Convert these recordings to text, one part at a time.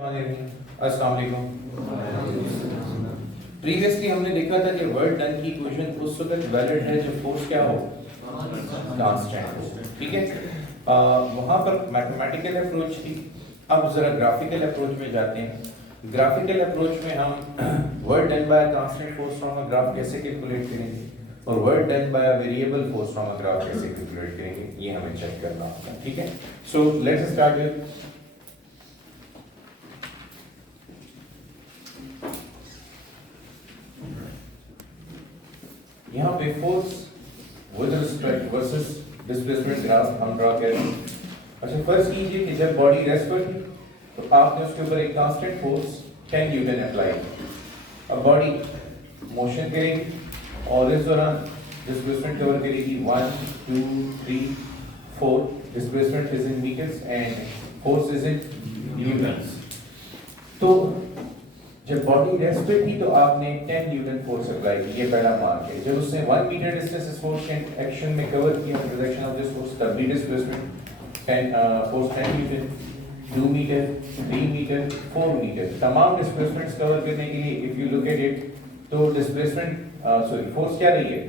अस्सलाम वालेकुम। प्रीवियसली हमने देखा था कि वर्क डन की इक्वेशन उस वक्त वैलिड है जब फोर्स क्या हो, कांस्टेंट हो। ठीक है, वहां पर मैथमेटिकल अप्रोच थी। अब जरा ग्राफिकल अप्रोच में जाते हैं। ग्राफिकल अप्रोच में हम work done bye constant force from a graph कैसे कैलकुलेट करेंगे और work done by variable force from a graph कैसे कैलकुलेट करेंगे, ये हमें चेक करना होगा। ठीक है, सो लेट्स स्टार्ट विद यहाँ पे force with respect versus displacement graph हम ड्रा करेंगे। अच्छा, फर्स्ट कीजिए कि जब बॉडी रेस्ट पर थी तो आपने उसके ऊपर एक कांस्टेंट फोर्स 10 न्यूटन अप्लाई किया। अब बॉडी मोशन करेगी और इस दौरान डिस्प्लेसमेंट कवर करेगी 1 2 3 4। Displacement is in metres and force is in newtons. तो जब बॉडी रेस्ट पे थी तो आपने 10 न्यूटन फोर्स अप्लाई की, ये पहला मार्क है। जब उसने 1 मीटर डिस्टेंस इस फोर्स के एक्शन में कवर किया, डायरेक्शन ऑफ दिस फोर्स, तब भी displacement 10 force 10 newton, 2 metre, 3 metre, 4 metre, तमाम डिस्प्लेसमेंट्स कवर करने के लिए if you look at it तो डिस्प्लेसमेंट सॉरी फोर्स क्या रही है,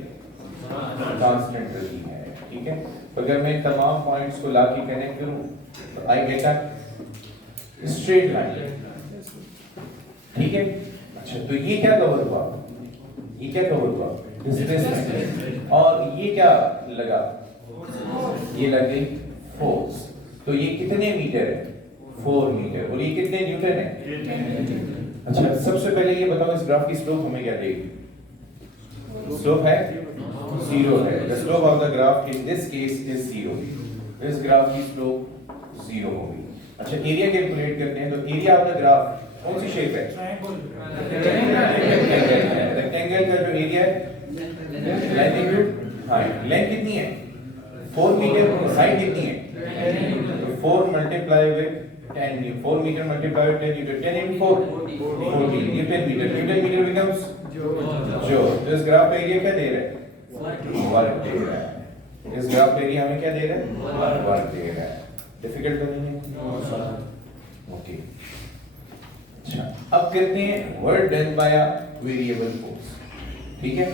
कांस्टेंट रही है। ठीक है, तो अगर मैं तमाम पॉइंट्स को ला के कनेक्ट करूं तो I get a straight line. ठीक है, अच्छा तो ये क्या कवर हुआ, ये क्या कवर हुआ, डिस्प्लेसमेंट, और ये क्या लगा, ये लग गई फोर्स। तो ये कितने मीटर है, 4 मीटर, और ये कितने न्यूटन है। अच्छा, सबसे पहले ये बताओ इस ग्राफ की स्लोप हमें क्या देगी। स्लोप है 0 है। The slope of the graph in this case is 0। इस ग्राफ की स्लोप 0 होगी। अच्छा, एरिया कैलकुलेट करते हैं। तो एरिया ऑफ द ग्राफ कौन सी शेप है, रेक्टेंगल का जो एरिया है, लेंथ इंटू हाइट। लेंथ कितनी है 4 मीटर, हाइट कितनी है 4 multiply with 10, 4 metre multiply with 10 newton, 10 into 4 40 newton metre. Newton metre becomes जो। तो इस ग्राफ का एरिया क्या दे रहा है, वर्क दे रहा है। इस ग्राफ का एरिया हमें क्या दे रहा है, वर्क दे रहा है। डिफिकल्ट तो नहीं है, ओके। अच्छा, अब करते हैं work done by a variable force. ठीक है,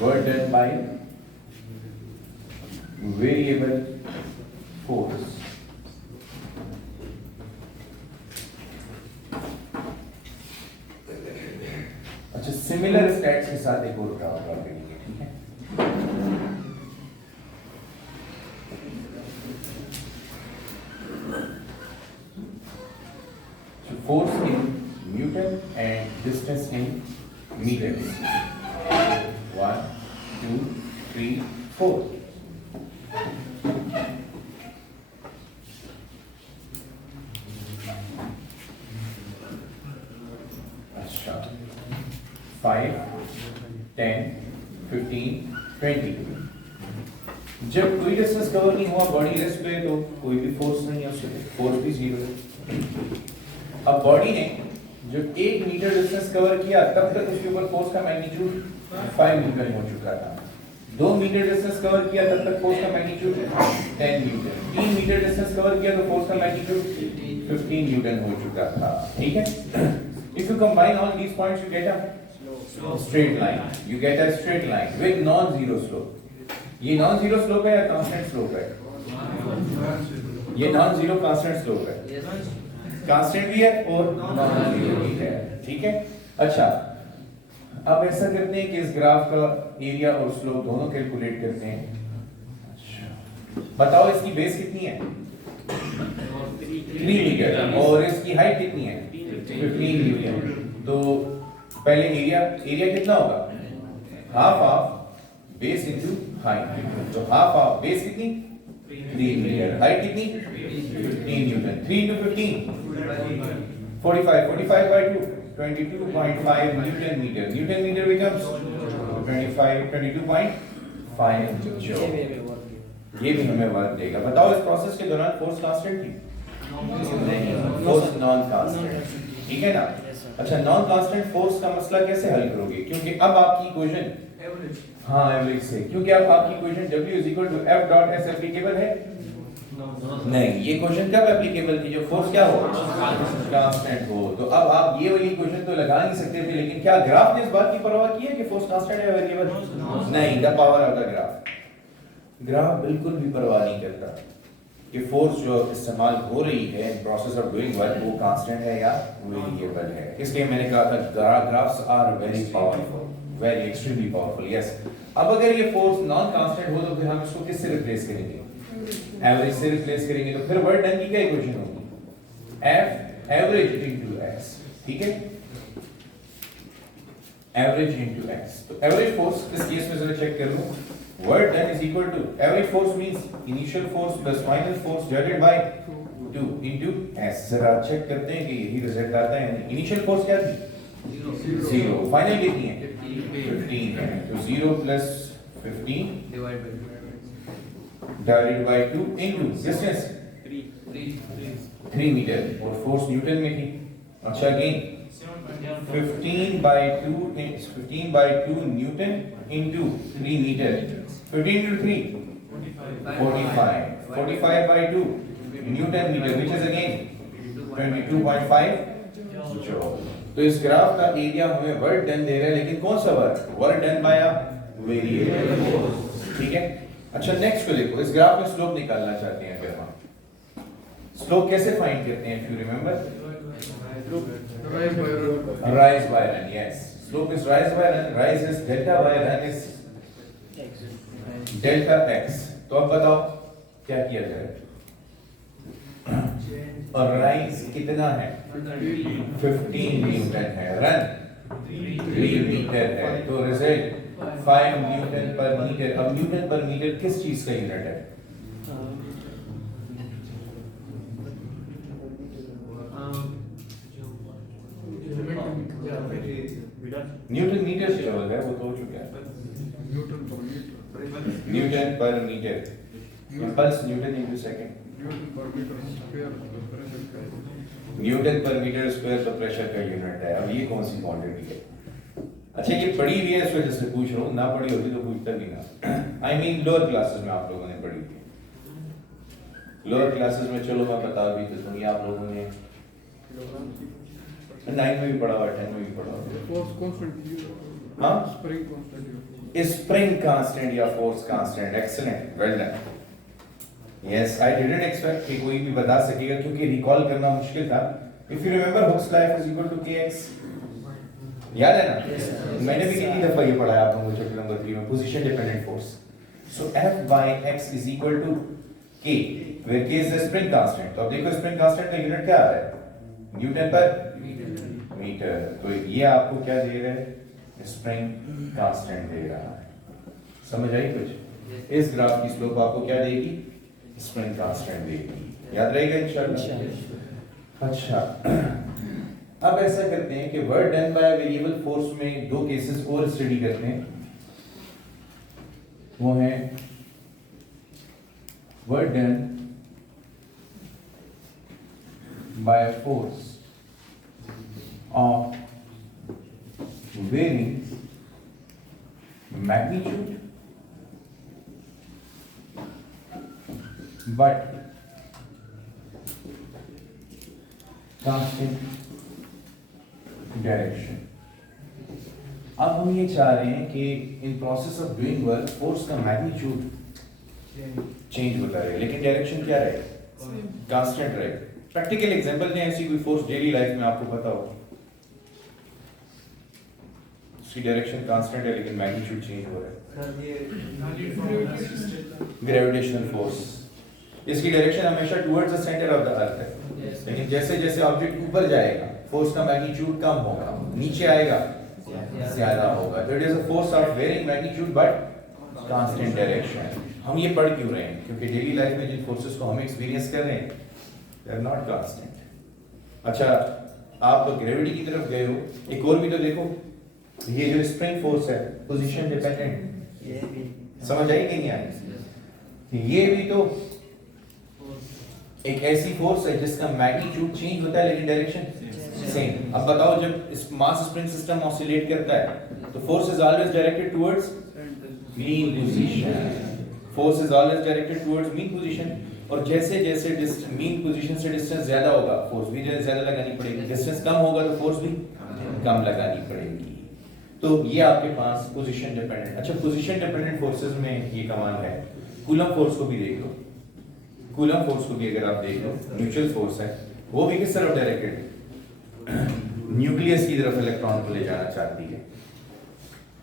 work done by variable force. अच्छा, सिमिलर स्टैट्स के साथ एक और ड्रा करेंगे। ठीक है, force in Newton and distance in meters. 1 2 3 4। अच्छा, 5 10 15 20। जब कोई डिस्टेंस कवर नहीं हुआ बॉडी रेस्ट पे तो कोई भी फोर्स नहीं है, उससे फोर्स भी 0 है। अब बॉडी ने जो 1 मीटर डिस्टेंस कवर किया तब तक उसके ऊपर फोर्स का मैग्नीट्यूड 5 न्यूटन हो चुका था। 2 मीटर डिस्टेंस कवर किया तब तक फोर्स का magnitude 10 newton. 3 metre distance cover किया तो फोर्स का मैग्नीट्यूड 15 न्यूटन हो चुका था। ठीक है, if you combine all these points you get a straight line, you get a straight line with non zero slope. ये नॉन जीरो स्लोप है या कांस्टेंट स्लोप है, ये नॉन जीरो कांस्टेंट स्लोप है, कांस्टेंट भी है और नॉन जीरो भी है। ठीक है, अच्छा अब ऐसा करते हैं कि इस ग्राफ का एरिया और स्लोप दोनों कैलकुलेट करते हैं। अच्छा, बताओ इसकी बेस कितनी है, 3 मीटर, और इसकी हाइट कितनी है 15 न्यूटन। तो पहले एरिया कितना होगा, half of base into height. तो हाफ ऑफ बेस कितनी 3 मीटर, हाइट कितनी 15 newton. 3 into 15 45, 45 by 2 22.5 newton metre. Newton metre becomes 22.5 joule. ये भी हमें वर्क देगा। बताओ इस प्रोसेस के दौरान फोर्स कांस्टेंट थी, फोर्स नॉन कांस्टेंट। ठीक है ना। अच्छा, नॉन कांस्टेंट फोर्स का मसला कैसे हल करोगे, क्योंकि अब आपकी इक्वेशन, हाँ एवरेज से, क्योंकि अब आपकी इक्वेशन W = F.S एप्लीकेबल है नहीं, ये क्वेश्चन कब एप्लीकेबल थी, जब फोर्स क्या हो, कांस्टेंट हो। तो अब आप ये वाली क्वेश्चन तो लगा नहीं सकते थे, लेकिन क्या ग्राफ ने इस बात की परवाह की है कि फोर्स कांस्टेंट है वेरिएबल? नहीं, the power of the graph बिल्कुल भी परवाह नहीं करता कि फोर्स जो इस्तेमाल हो रही है in process of doing work वो कांस्टेंट है या वेरिएबल है। इसलिए मैंने कहा था graphs are very powerful, very extremely powerful. Yes, अब अगर ये फोर्स नॉन कांस्टेंट हो तो फिर हम इसको किससे रिप्लेस करेंगे? एवरेज से रिप्लेस करेंगे। तो फिर वर्क डन की क्या इक्वेशन होगी? एफ एवरेज इनटू एक्स, ठीक है, एवरेज इनटू एक्स। तो एवरेज फोर्स इस केस में जरा चेक कर लो, work done is equal to average force means initial force plus final force divided by 2 into s. जरा चेक करते हैं कि यही रिजल्ट आता है। इनिशियल फोर्स क्या थी? 0, फाइनल कितनी है? 15 है। तो 0 plus 15 divided by 2 into distance 3 metre और फोर्स न्यूटन में थी। अच्छा, again 15 by 2 newton into 3 metre. 15 into 3 45 by 2 newton metre which is again 22.5 joule. तो इस ग्राफ का एरिया हमें वर्क डन दे रहा है, लेकिन कौन सा work done by variable force, ठीक है। अच्छा, नेक्स्ट को देखो, इस ग्राफ में स्लोप निकालना चाहते हैं। फिर हम स्लोप कैसे फाइंड करते हैं? If you remember, rise by run. Yes, slope is rise by run, rise is delta by run is delta x. तो अब बताओ क्या किया जाए? और राइज कितना है? 15 न्यूटन है, रन 3 मीटर है, तो रिजल्ट 5 न्यूटन पर मीटर। अब न्यूटन पर मीटर किस चीज का यूनिट है? न्यूटन मीटर से जरूरत है, वो तो हो चुका है। न्यूटन पर metre, impulse newton into second, newton पर मीटर स्क्वायर तो प्रेशर का यूनिट है। अब ये कौन सी क्वांटिटी है? अच्छा, ये पढ़ी हुई है इस वजह से पूछ रहा हूँ, ना पढ़ी होती तो पूछता भी ना। आई मीन लोअर क्लासेस में आप लोगों ने पढ़ी थी। लोअर क्लासेस में चलो मैं बता भी तो सुनिए, आप लोगों ने 9 में भी पढ़ा हुआ, 10 में भी पढ़ा हुआ। हाँ, स्प्रिंग कांस्टेंट या force constant. Excellent, well done. Yes, I didn't expect कि कोई भी बता सकेगा, क्योंकि रिकॉल करना मुश्किल था। If you remember, Hooke's life is equal to kx, याद है ना? मैंने भी कितनी दफा ये पढ़ाया आप लोगों को चैप्टर नंबर 3 में, position dependent force. So F by x is equal to k, where k is the spring constant। तो अब देखो स्प्रिंग कांस्टेंट का यूनिट क्या आ रहा है? न्यूटन पर मीटर। तो ये आपको क्या दे रहा है? स्प्रिंग कांस्टेंट दे रहा है। समझ आई कुछ? इस ग्राफ की स्लोप आपको क्या देगी? स्प्रिंग कांस्टेंट देगी। याद रहेगा इंशाल्लाह। अच्छा, अब ऐसा करते हैं कि work done by variable force में दो केसेस और स्टडी करते हैं। वो है work done by force of varying magnitude but constant direction. अब हम ये चाह रहे हैं कि in process of doing work force का मैग्नीट्यूड चेंज होता रहे, लेकिन डायरेक्शन क्या रहे? कांस्टेंट रहे। प्रैक्टिकल एग्जांपल दें, ऐसी कोई फोर्स डेली लाइफ में आपको पता हो, उसकी डायरेक्शन कांस्टेंट है लेकिन मैग्नीट्यूड चेंज हो रहा है। ग्रेविटेशनल फोर्स, इसकी डायरेक्शन हमेशा towards the centre of the earth है, लेकिन जैसे जैसे ऑब्जेक्ट ऊपर जाएगा फोर्स का मैग्नीट्यूड कम होगा, नीचे आएगा ज्यादा होगा। तो it is a force of varying magnitude but constant direction. हम ये पढ़ क्यों रहे हैं? क्योंकि डेली लाइफ में जिन फोर्सेस को हम एक्सपीरियंस कर रहे हैं दे आर नॉट कांस्टेंट। अच्छा, आप ग्रेविटी की तरफ गए हो, एक और भी तो देखो, ये जो स्प्रिंग फोर्स है पोजीशन डिपेंडेंट। समझ आई कि नहीं आई? ये भी तो एक ऐसी फोर्स है जिसका मैग्नीट्यूड चेंज होता है लेकिन डायरेक्शन सेम। अब बताओ, जब इस मास स्प्रिंग सिस्टम ऑसिलेट करता है तो force is always directed towards mean position. Force is always directed towards mean position. और जैसे जैसे मीन पोजीशन से डिस्टेंस ज्यादा होगा फोर्स भी ज्यादा लगानी पड़ेगी, डिस्टेंस कम होगा तो फोर्स भी कम लगानी पड़ेगी। तो ये आपके पास पोजीशन डिपेंडेंट। अच्छा, पोजीशन डिपेंडेंट फोर्सेस में ये कमाल है, कूलम फोर्स को भी देख लो। कूलम फोर्स को भी अगर आप देख लो, म्यूचुअल फोर्स है, वो भी किस तरफ डायरेक्टेड, न्यूक्लियस की तरफ इलेक्ट्रॉन को ले जाना चाहती है।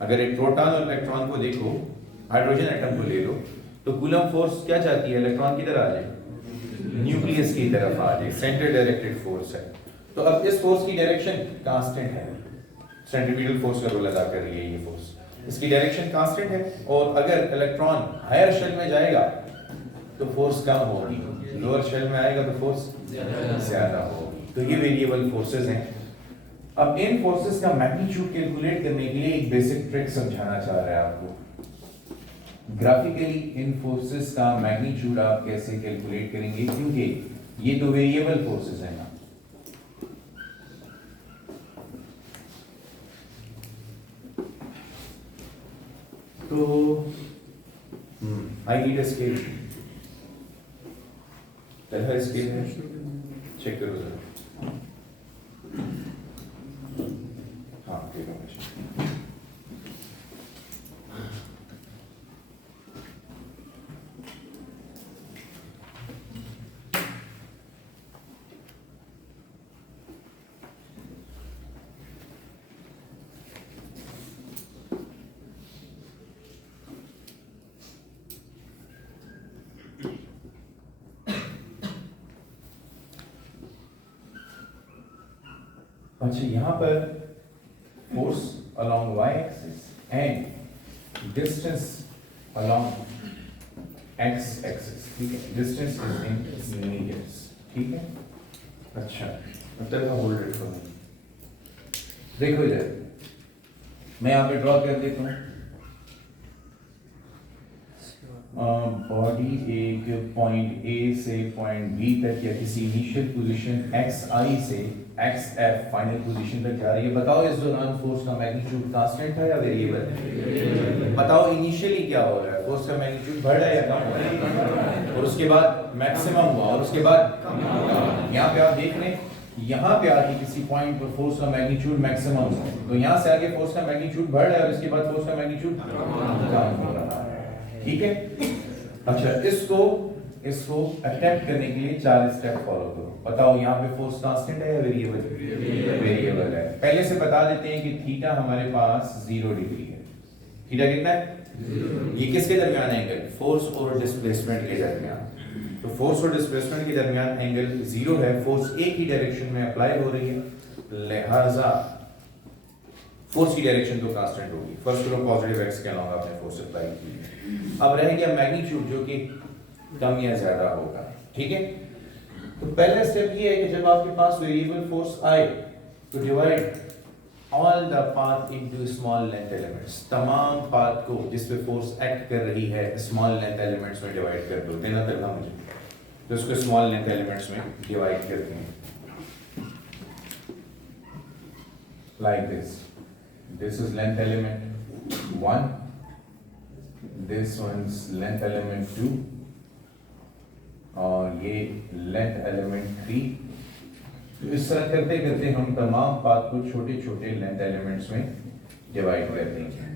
अगर एक प्रोटॉन और इलेक्ट्रॉन को देखो, हाइड्रोजन एटम को ले लो, तो कूलम फोर्स क्या चाहती है, इलेक्ट्रॉन किधर आ जाए, न्यूक्लियस की तरफ आ जाए, सेंटर डायरेक्टेड फोर्स है। तो अब इस फोर्स की डायरेक्शन कांस्टेंट है, सेंट्रीपिटल फोर्स का रोल अदा कर रही है ये फोर्स, इसकी डायरेक्शन कांस्टेंट है। और अगर इलेक्ट्रॉन हायर शेल में जाएगा तो फोर्स कम होगी, लोअर शेल में आएगा तो फोर्स ज्यादा होगी। तो ये वेरिएबल फोर्सेस हैं। अब इन फोर्सेस का मैग्नीट्यूड कैलकुलेट करने के लिए एक बेसिक ट्रिक समझाना चाह रहा है आपको। ग्राफिकली इन फोर्सेस का मैग्नीट्यूड आप कैसे कैलकुलेट करेंगे, क्योंकि ये तो वेरिएबल फोर्सेस हैं ना। तो आई नीड अ स्केल, तरह स्केल है, चेक करो जरा। हाँ, ठीक है। अच्छा, यहां पर force along y axis and distance along x axis, ठीक है, डिस्टेंस इज इन मीटर्स, ठीक है। अच्छा, मतलब होल्ड इट फॉर मी। देखो इधर मैं यहां पे ड्रॉ कर देता हूं बॉडी एक पॉइंट A से पॉइंट B तक या किसी इनिशियल पोजीशन xi से xf फाइनल पोजीशन तक जा रही है। बताओ इस दौरान फोर्स का मैग्नीट्यूड कांस्टेंट है या वेरिएबल? बताओ इनिशियली क्या हो रहा है, फोर्स का मैग्नीट्यूड बढ़ रहा है या कम हो रहा है, और उसके बाद मैक्सिमम हुआ और उसके बाद यहाँ पे आप देख रहे हैं, यहाँ पे आके किसी पॉइंट पर फोर्स का मैग्नीट्यूड मैक्सिमम है, तो यहाँ से आगे फोर्स का मैग्नीट्यूड बढ़ रहा है और इसके बाद फोर्स का मैग्नीट्यूड कम हो रहा है, ठीक है। अच्छा, इसको अटेम्प्ट करने के लिए 4 स्टेप फॉलो करो। बताओ यहाँ पे फोर्स कांस्टेंट है या वेरिएबल? वेरिएबल है। पहले से बता देते हैं कि थीटा हमारे पास 0 डिग्री है। थीटा कितना है? ये किसके दरमियान एंगल? फोर्स और डिस्प्लेसमेंट के दरमियान। तो फोर्स और डिस्प्लेसमेंट के दरमियान एंगल 0 है, फोर्स एक ही डायरेक्शन में अप्लाई हो रही है, लिहाजा फोर्स की डायरेक्शन तो कांस्टेंट होगी। फर्स्ट रो पॉजिटिव एक्स के अलावा आपने फोर्स अप्लाई की। अब रह गया मैग्नीट्यूड, जो कि कम या ज्यादा होगा, ठीक है। तो पहला स्टेप ये है कि जब आपके पास वेरिएबल फोर्स आए तो divide all the path into small length elements. तमाम पाथ को जिस पे फोर्स एक्ट कर रही है स्मॉल लेंथ एलिमेंट्स में डिवाइड कर दो। देना तक मुझे, तो इसको स्मॉल लेंथ एलिमेंट्स में डिवाइड करते हैं like this. This is length element 1, this one's length element 2, और ये length element 3। तो इस तरह करते करते हम तमाम पाथ को छोटे छोटे लेंथ एलिमेंट्स में डिवाइड कर देंगे।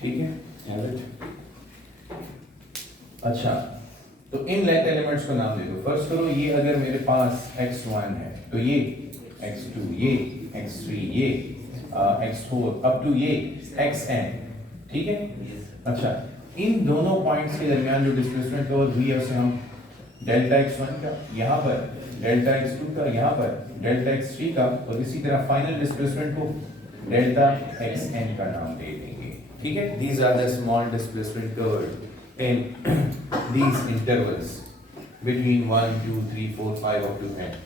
ठीक है। अच्छा, तो इन लेंथ एलिमेंट्स को नाम दे दो। फर्स्ट करो, ये अगर मेरे पास x1 है तो ये x2, ये x3, ये x4 अप टू ये xn, ठीक है। अच्छा, इन दोनों पॉइंट्स के दरमियान जो डिस्प्लेसमेंट कवर हुई है उसे हम डेल्टा x1 का यहाँ पर, डेल्टा x2 का यहाँ पर, डेल्टा x3 का, और इसी तरह फाइनल डिस्प्लेसमेंट को डेल्टा xn का नाम दे देंगे, ठीक है। These are the small displacement covered in these intervals between 1, 2, 3, 4, 5 up to 10।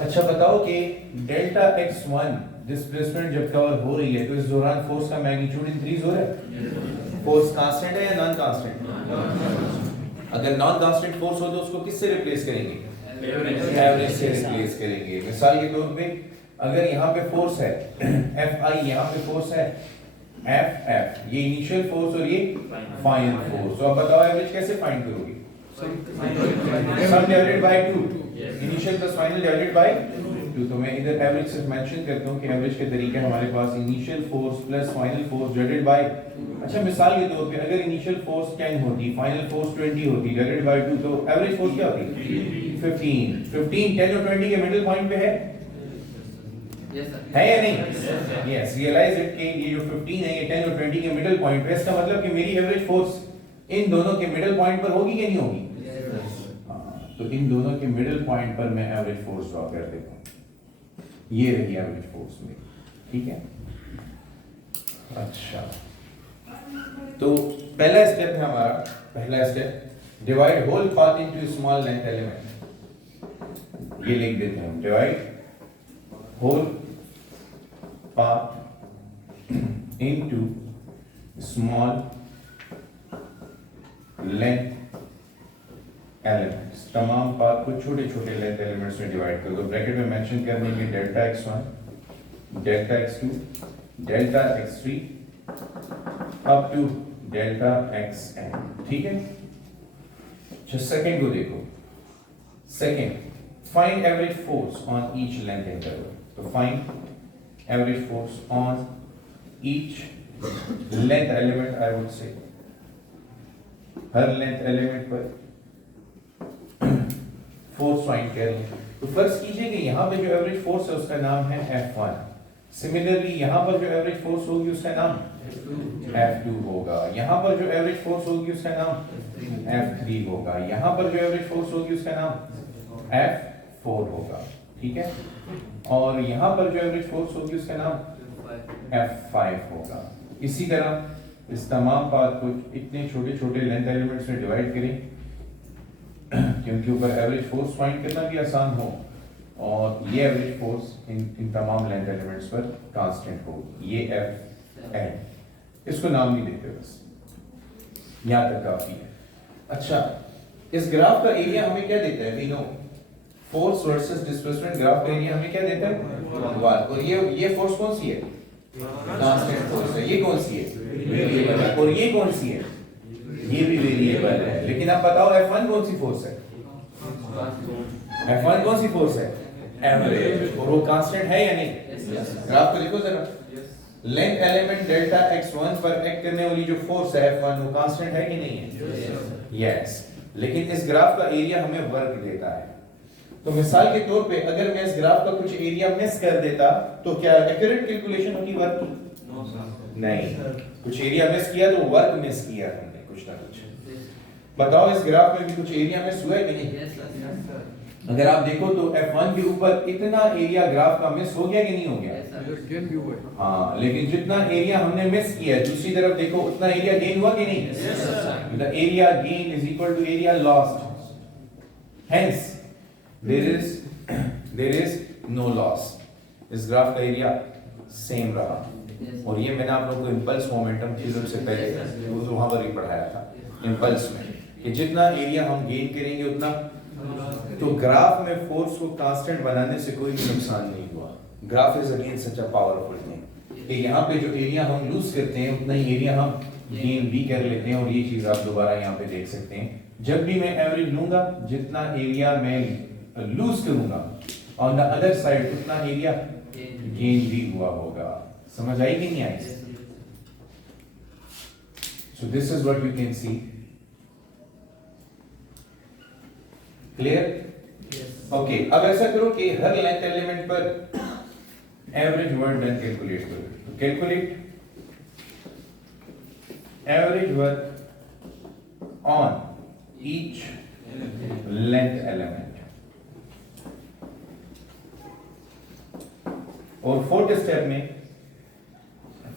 अच्छा, बताओ कि डेल्टा x1 डिस्प्लेसमेंट जब कवर हो रही है तो इस दौरान फोर्स का मैग्नीट्यूड इंक्रीज हो रहा है। फोर्स कांस्टेंट है या नॉन कांस्टेंट? अगर नॉन कांस्टेंट फोर्स हो तो उसको किससे रिप्लेस करेंगे? एवरेज से रिप्लेस करेंगे। मिसाल के तौर पे अगर यहाँ पे फोर्स है Fi, यहाँ पे फोर्स है एफ ये इनिशियल फोर्स और ये फाइनल फोर्स। तो अब बताओ एवरेज कैसे फाइंड करोगे? सम divided by 2, initial plus final divided by 2। तो मैं इधर एवरेज सिर्फ मेंशन करता हूं कि एवरेज के तरीके हमारे पास initial force plus final force divided by, अच्छा मिसाल के तौर पे अगर इनिशियल फोर्स 10 होती, फाइनल फोर्स 20 होती डिवाइडेड बाय 2, तो एवरेज फोर्स क्या होती? 15 10 और 20 के मिडिल पॉइंट पे है है या नहीं? यस, रियलाइज इट कि ये जो 15 है ये 10 और 20 के मिडिल पॉइंट पे, इसका मतलब कि मेरी एवरेज फोर्स इन दोनों के मिडिल पॉइंट पर होगी कि नहीं होगी? तो इन दोनों के मिडिल पॉइंट पर मैं एवरेज फोर्स ड्रॉ कर देता हूं, ये रही एवरेज फोर्स में, ठीक है। अच्छा, तो पहला स्टेप है हमारा, पहला step divide whole path into small length element. ये लिख देते हैं, divide whole path into small length elements. तमाम पाथ को छोटे छोटे लेंथ एलिमेंट्स में डिवाइड कर दो। ब्रैकेट में मेंशन करने के delta x1 delta x2 delta x3 up to delta xn, ठीक है। अच्छा, सेकंड को देखो, second find average force on each length interval. तो find average force on each length element, I would say हर लेंथ एलिमेंट पर force find कर लें। तो फर्ज कीजिए कि यहाँ पे जो एवरेज फोर्स है उसका नाम है F1। सिमिलरली यहाँ पर जो एवरेज फोर्स होगी उसका नाम F2 होगा। यहाँ पर जो एवरेज फोर्स होगी उसका नाम F3 होगा। यहाँ पर जो एवरेज फोर्स होगी उसका नाम F4 होगा, ठीक है। और यहाँ पर जो एवरेज फोर्स होगी उसका नाम F5 होगा। इसी तरह इस तमाम पाथ को इतने छोटे छोटे लेंथ एलिमेंट्स में डिवाइड करें क्योंकि ऊपर एवरेज फोर्स फाइंड करना भी आसान हो और ये एवरेज फोर्स इन तमाम लेंथ एलिमेंट्स पर कांस्टेंट हो। ये Fn, इसको नाम नहीं देते, बस यहाँ तक काफी है। अच्छा, इस ग्राफ का एरिया हमें क्या देता है? We know force versus displacement graph का एरिया हमें क्या देता है? 1। और ये फोर्स कौन सी है? कांस्टेंट फोर्स है। ये कौन सी है? वेरिएबल है। और ये कौन सी है? ये भी वेरिएबल है। लेकिन आप बताओ F1 कौन सी फोर्स है? F1 कौन सी फोर्स है? एवरेज। और वो कांस्टेंट है या नहीं? ग्राफ को देखो जरा, लेंथ एलिमेंट डेल्टा x1 पर एक्ट करने वाली जो फोर्स है F1 वो कांस्टेंट है कि नहीं है? यस। लेकिन इस ग्राफ का एरिया हमें वर्क देता है। तो मिसाल के तौर पे अगर मैं इस ग्राफ का कुछ एरिया मिस कर देता तो क्या एक्यूरेट कैलकुलेशन होगी वर्क की? नहीं, कुछ एरिया मिस किया तो वर्क मिस किया हमने कुछ ना कुछ। बताओ इस ग्राफ में भी कुछ एरिया मिस हुआ है कि नहीं? अगर आप देखो तो F1 के ऊपर इतना एरिया ग्राफ का मिस हो गया कि नहीं हो गया? हाँ, लेकिन जितना एरिया हमने मिस किया दूसरी तरफ देखो उतना एरिया गेन हुआ कि नहीं? The area gain is equal to area lost, hence there is no loss. इस ग्राफ का एरिया सेम रहा। और ये मैंने आप लोगों को इंपल्स मोमेंटम थ्योरम से पहले वहां पर ही पढ़ाया था, इंपल्स में, कि जितना एरिया हम गेन करेंगे उतना, तो ग्राफ में फोर्स को कांस्टेंट बनाने से कोई भी नुकसान नहीं हुआ। Graph is again such a powerful thing कि यहाँ पे जो एरिया हम लूज करते हैं उतना ही एरिया हम गेन भी कर लेते हैं। और ये चीज आप दोबारा यहाँ पे देख सकते हैं, जब भी मैं एवरेज लूंगा जितना एरिया मैं लूज करूंगा ऑन द अदर साइड उतना एरिया गेन भी हुआ होगा। समझ आई कि नहीं आई? So this is what you can see. Clear? Okay, अब ऐसा करो कि हर लेंथ एलिमेंट पर एवरेज वर्क डन कैलकुलेट करो। तो calculate average work on each length element. और फोर्थ स्टेप में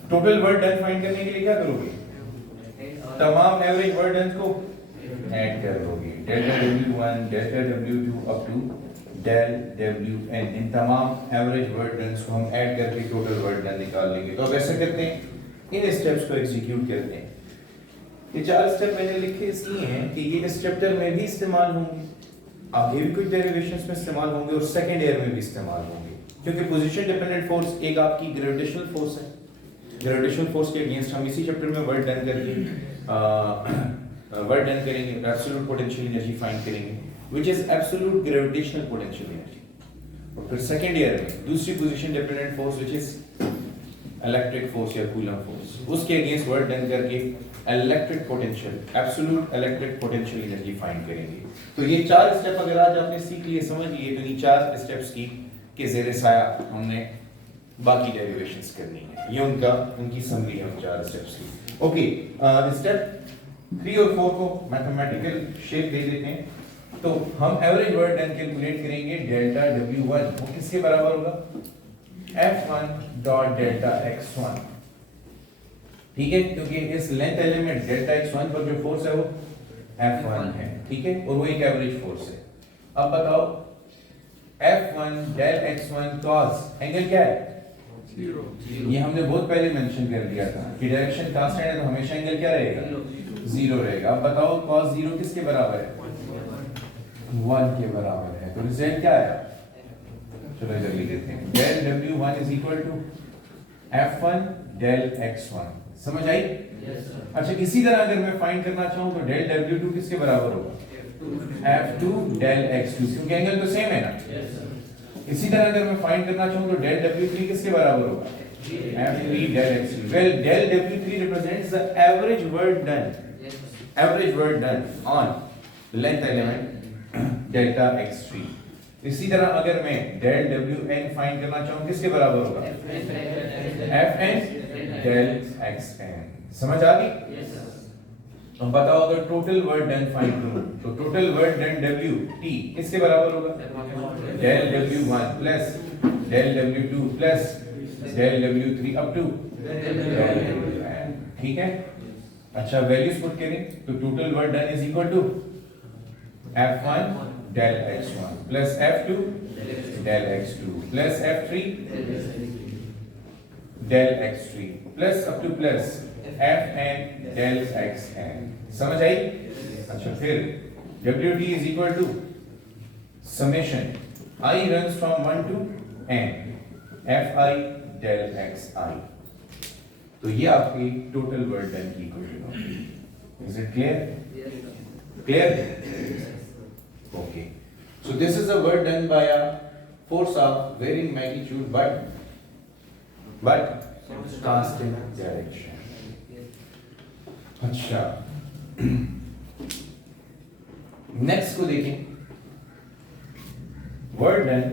टोटल वर्क डन फाइंड करने के लिए क्या करोगे? तमाम एवरेज वर्क डन को ऐड करोगे, delta W1 delta W2 up to del Wn। इन तमाम एवरेज वर्क डन को हम ऐड करके टोटल वर्क डन निकाल लेंगे। तो अब ऐसा करते हैं, इन स्टेप्स को एग्जीक्यूट करते हैं। ये 4 स्टेप मैंने लिखे इसलिए हैं कि ये इस चैप्टर में भी इस्तेमाल होंगे, आगे भी कुछ डेरिवेशंस में इस्तेमाल होंगे और सेकंड ईयर में भी इस्तेमाल होंगे। क्योंकि पोजीशन डिपेंडेंट फोर्स एक आपकी ग्रेविटेशनल फोर्स है ग्रेविटेशनल फोर्स के अगेंस्ट हम इसी चैप्टर में वर्क डन करेंगे, एब्सोल्यूट पोटेंशियल एनर्जी फाइंड करेंगे which is absolute gravitational potential energy. और फिर सेकंड ईयर में दूसरी position dependent force which is electric force या कूलम फोर्स, उसके अगेंस्ट वर्क डन करके electric potential, absolute electric potential energy find करेंगे। तो ये चार स्टेप अगर आज आपने सीख लिए, समझ लिए, तो इन चार स्टेप्स की के ज़ेरे साया हमने बाकी डेरिवेशंस करनी है। ये उनकी समरी है उन चार स्टेप्स की। ओके, स्टेप 3 और 4 को मैथमेटिकल शेप दे देते हैं। तो हम एवरेज वर्क डन कैलकुलेट करेंगे। डेल्टा W1 वो किसके बराबर होगा? F1 डॉट डेल्टा x1, ठीक है, क्योंकि इस लेंथ एलिमेंट डेल्टा x1 पर जो फोर्स है वो F1 है, ठीक है, और वो एक एवरेज फोर्स है। अब बताओ F1 del x1 cos angle क्या है? 0। ये हमने बहुत पहले मेंशन कर दिया था कि डायरेक्शन कांस्टेंट है तो हमेशा एंगल क्या रहेगा? 0 रहेगा। अब बताओ cos 0 किसके बराबर है? 1 के बराबर है। तो रिजल्ट क्या आया? चलो इधर लिख देते हैं। Del W1 is equal to F1 del x1। समझ आई? Yes sir. अच्छा, इसी तरह अगर मैं फाइंड करना चाहूं तो डेल W2 किसके बराबर होगा? F2 डेल x2, क्योंकि एंगल तो सेम है ना। Yes sir. इसी तरह अगर मैं फाइंड करना चाहूं तो डेल W3 किसके बराबर होगा? F3 del x3। Well, del W3 represents the average work done on length element delta x3। इसी तरह अगर मैं डेल Wn फाइंड करना चाहूं किसके बराबर होगा? Fn del xn। समझ आ गई? Yes sir. अब बताओ अगर टोटल वर्क डन फाइंड करूं तो टोटल वर्क डन Wt किसके बराबर होगा? Del W1 plus del W2 plus del W3 up to del Wn, ठीक है। अच्छा, वैल्यूज पुट करें तो total work done is equal to F1 del x1 plus F2 del x2 plus F3 del x3 plus up to plus Fn del xn। समझ आई? अच्छा, फिर Wt is equal to summation I runs from 1 to n Fi del xi। तो ये आपकी total work done की equation होगी। Is it clear? Clear? Okay. So this is the work done by a force of varying magnitude but constant direction. अच्छा, next को देखें। Work done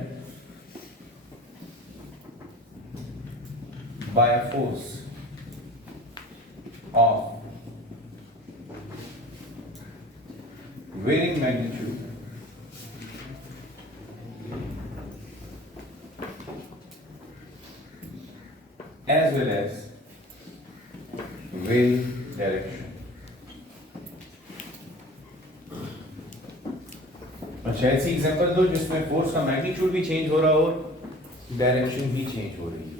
by a force of varying magnitude as well as varying direction। अच्छा, ऐसी example दो जिसमें force का magnitude भी change हो रहा हो, डायरेक्शन भी चेंज हो रही है।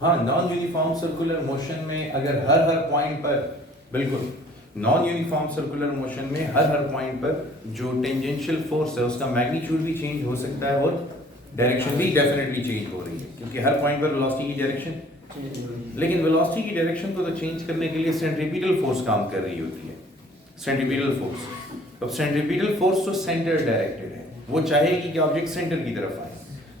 हाँ, नॉन यूनिफॉर्म सर्कुलर मोशन में अगर हर पॉइंट पर, बिल्कुल नॉन यूनिफॉर्म सर्कुलर मोशन में हर पॉइंट पर जो टेंजेंशियल फोर्स है उसका मैग्नीट्यूड भी चेंज हो सकता है और डायरेक्शन भी डेफिनेटली चेंज हो रही है, क्योंकि हर पॉइंट पर वेलोसिटी की डायरेक्शन, लेकिन वेलोसिटी की डायरेक्शन को तो चेंज करने के लिए सेंट्रीपिटल फोर्स काम कर रही होती है। सेंट्रीपिटल फोर्स, अब सेंट्रीपिटल फोर्स तो सेंटर डायरेक्टेड है, वो चाहेगी कि ऑब्जेक्ट सेंटर की तरफ आए,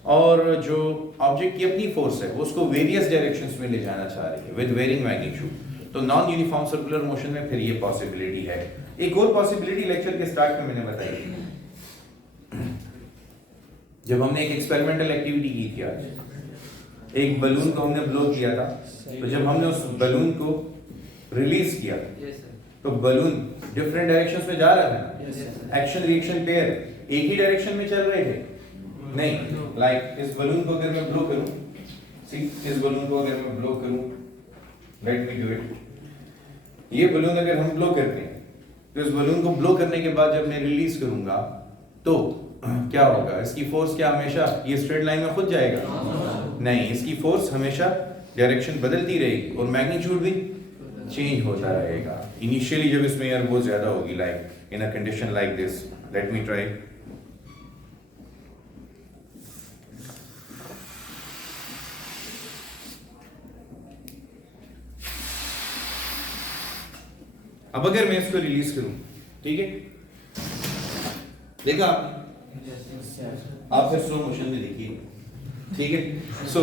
और जो ऑब्जेक्ट की अपनी फोर्स है वो उसको वेरियस डायरेक्शंस में ले जाना चाह रही है विद वेरिंग मैग्नीट्यूड। तो नॉन यूनिफॉर्म सर्कुलर मोशन में फिर ये पॉसिबिलिटी है। एक और पॉसिबिलिटी लेक्चर के स्टार्ट में मैंने बताई थी, जब हमने एक एक्सपेरिमेंटल एक्टिविटी की थी आज, एक बलून को हमने ब्लो किया था, तो जब हमने उस बलून को रिलीज किया तो बलून डिफरेंट डायरेक्शंस में जा रहा था, एक्शन रिएक्शन पेयर एक ही डायरेक्शन में चल रहे थे नहीं। लाइक इस बलून को अगर मैं ब्लो करूं, सी इस बलून को अगर मैं ब्लो करूं, लेट मी डू इट, ये बलून अगर हम ब्लो करते हैं तो इस बलून को ब्लो करने के बाद जब मैं रिलीज करूंगा तो क्या होगा? इसकी फोर्स क्या हमेशा ये स्ट्रेट लाइन में खुद जाएगा? नहीं, इसकी फोर्स हमेशा डायरेक्शन बदलती रहेगी और मैग्नीट्यूड भी चेंज होता रहेगा। इनिशियली जब इसमें एयर बहुत ज्यादा होगी, like in a condition like this, let me try, अब अगर मैं इसको रिलीज करूं, ठीक है, देखा आप फिर स्लो मोशन में देखिए, ठीक है। सो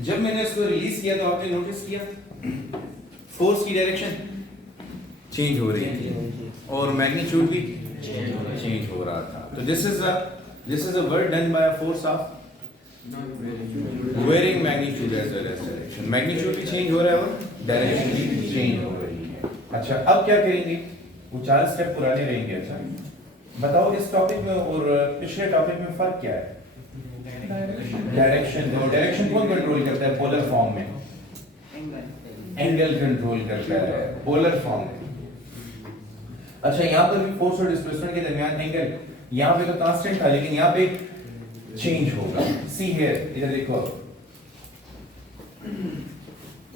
जब मैंने इसको रिलीज किया तो आपने नोटिस किया फोर्स की डायरेक्शन चेंज हो रही थी और मैग्नीट्यूड भी चेंज हो रहा था। तो this is a work done by a force of varying magnitude as well as direction. Magnitude भी चेंज हो रहा है और डायरेक्शन भी चेंज हो रही है। अच्छा, अब क्या करेंगे, वो 4 स्टेप पुराने रहेंगे। अच्छा बताओ इस टॉपिक में और पिछले टॉपिक में फर्क क्या है? डायरेक्शन। डायरेक्शन कौन कंट्रोल करता है पोलर फॉर्म में? एंगल कंट्रोल करता है पोलर फॉर्म में। अच्छा, यहाँ पर भी फोर्स और डिस्प्लेसमेंट के दरमियान एंगल यहाँ पे तो कांस्टेंट था, लेकिन यहाँ पे चेंज होगा। सी हियर, इधर देखो,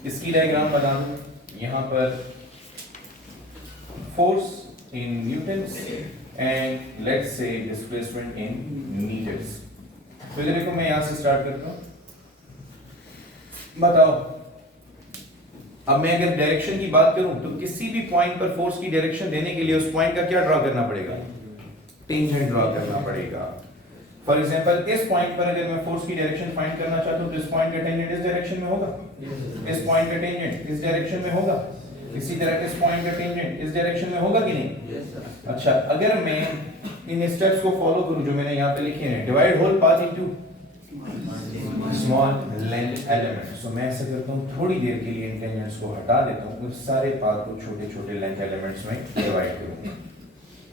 इसकी डायग्राम बना दो। यहाँ पर force in newtons and let's say displacement in metres. तो इधर देखो, मैं यहाँ से स्टार्ट करता हूँ। बताओ, अब मैं अगर डायरेक्शन की बात करूं तो किसी भी पॉइंट पर फोर्स की डायरेक्शन देने के लिए उस पॉइंट का क्या ड्रॉ करना पड़ेगा? टेंजेंट ड्रॉ करना पड़ेगा। फॉर एग्जांपल, इस पॉइंट पर अगर मैं फोर्स की डायरेक्शन फाइंड करना चाहता हूं तो इस पॉइंट का टेंजेंट इस डायरेक्शन में होगा, इस पॉइंट का टेंजेंट इस डायरेक्शन में होगा, इसी तरह इस पॉइंट का टेंजेंट इस डायरेक्शन में होगा कि नहीं? अच्छा, अगर मैं इन स्टेप्स को फॉलो करूं जो मैंने यहाँ पे लिखे हैं, divide whole path into small length element. So मैं ऐसा करता हूँ, थोड़ी देर के लिए इन टेंजेंट्स को हटा देता हूँ, उस सारे पाथ को छोटे छोटे लेंथ एलिमेंट्स में डिवाइड करूँगा।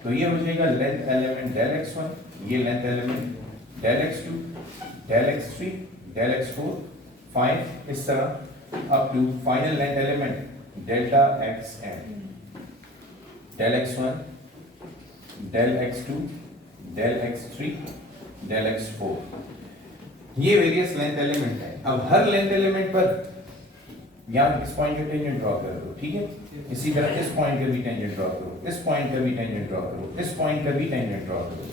तो ये हो जाएगा लेंथ एलिमेंट del x1, ये length element del x2, del x3, del x4, 5 इस तरह up to final length element delta xn, del x1, del x2, del x3, del x4। ये वेरियस लेंथ एलिमेंट है। अब हर लेंथ एलिमेंट पर यहाँ इस point का टेंजेंट ड्रॉ कर दो, ठीक है। इसी तरह इस पॉइंट का भी टेंजेंट ड्रॉ करो, इस पॉइंट का भी टेंजेंट ड्रॉ करो, इस पॉइंट का भी टेंजेंट ड्रॉ करो।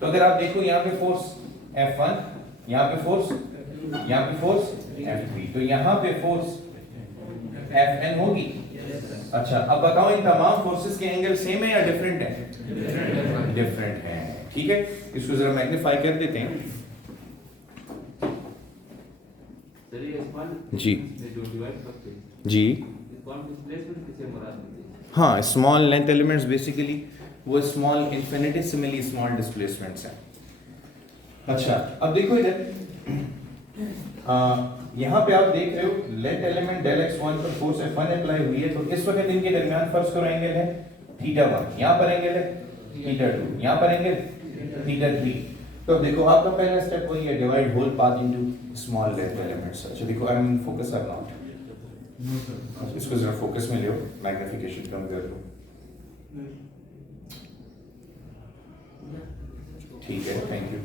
तो अगर आप देखो, यहाँ पे फोर्स F1, यहाँ पे फोर्स F3, तो यहाँ पे फोर्स Fn होगी। अच्छा, अब बताओ इन तमाम फोर्सेस के एंगल सेम है या डिफरेंट है? डिफरेंट है, ठीक है। इसको जरा मैग्नीफाई कर देते हैं जी जी। हाँ, स्मॉल लेंथ एलिमेंट्स बेसिकली वो स्मॉल इन्फिनिटेसिमली स्मॉल डिस्प्लेसमेंट्स हैं। अच्छा, अब देखो इधर, यहाँ पे आप देख रहे हो लेंथ एलिमेंट del x1 पर फोर्स F1 अप्लाई हुई है। तो इस वक्त इनके दरमियान फर्स्ट करो एंगल है θ1, यहाँ पर एंगल है θ2, यहाँ पर एंगल θ3। तो देखो, आपका पहला स्टेप वही है, divide whole path into small length elements. अच्छा देखो, आई एम इन फोकस और नॉट? इसको जरा फोकस में ले, मैग्निफिकेशन कम कर लो, ठीक है, थैंक यू।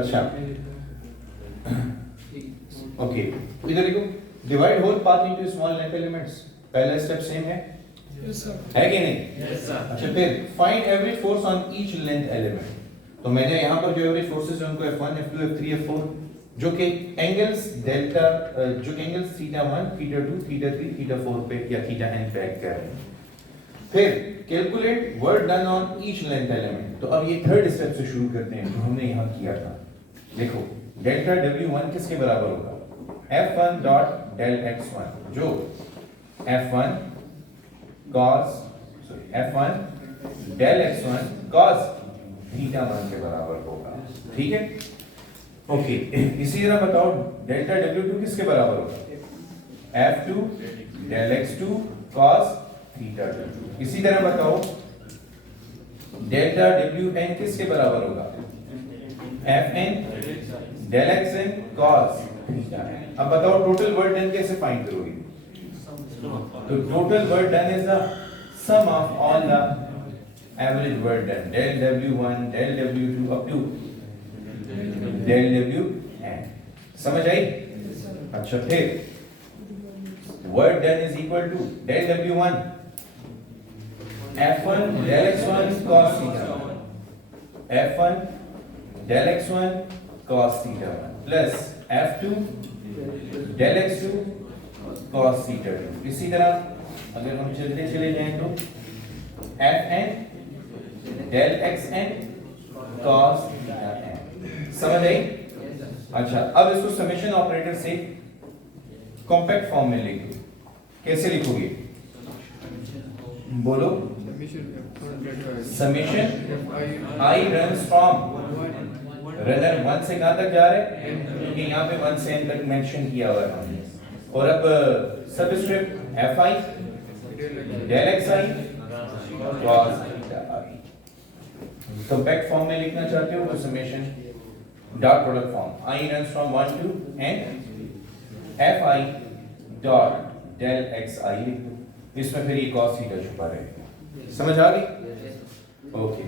अच्छा ओके, इधर देखो, divide whole path into small length elements, पहला स्टेप सेम है है कि नहीं? अच्छा, फिर find average force on each length element. तो मैंने यहाँ पर जो एवरेज फोर्सेस हैं उनको F1, F2, F3, F4 जो कि एंगल्स डेल्टा, जो कि एंगल्स θ1, θ2, θ3, θ4 पे या θn पे एक्ट कर रहे हैं। फिर calculate work done on each length element. तो अब ये थर्ड स्टेप से शुरू करते हैं जो हमने यहाँ किया था। देखो, डेल्टा W1 किसके बराबर होगा? F1 डॉट del x1, जो F1 cos F1 del x1 cos θ1 के बराबर होगा, ठीक है। ओके, इसी तरह बताओ डेल्टा W2 किसके बराबर होगा? F2 del x2 cos θ2। इसी तरह बताओ डेल्टा Wn किसके बराबर होगा? Fn del xn cos θn। अब बताओ टोटल वर्क डन कैसे फाइंड करोगे? तो total work done is the sum of all the average work done, del W1 del W2 up to del Wn। समझ आई? अच्छा, फिर work done is equal to del W1 F1 del x1 cos θ1, F1 del x1 cos θ1 plus F2 del x2 cos θ2। इसी तरह अगर हम चलते चले जाएं तो fn del xn cos theta n। समझ आई? अच्छा, अब इसको समेशन ऑपरेटर से कॉम्पैक्ट फॉर्म में लिख दो। कैसे लिखोगे? बोलो। Summation I runs from, runner 1 से कहां तक जा रहे हैं? क्योंकि यहाँ पे 1 से n तक मेंशन किया हुआ है हमने। और अब subscript fi del xi cos theta i। Compact form में लिखना चाहते हो तो summation dot product form i runs from 1 to n fi dot del xi लिख दो। इसमें फिर ये cos थीटा छुपा रहेगा। समझ आ गई? ओके।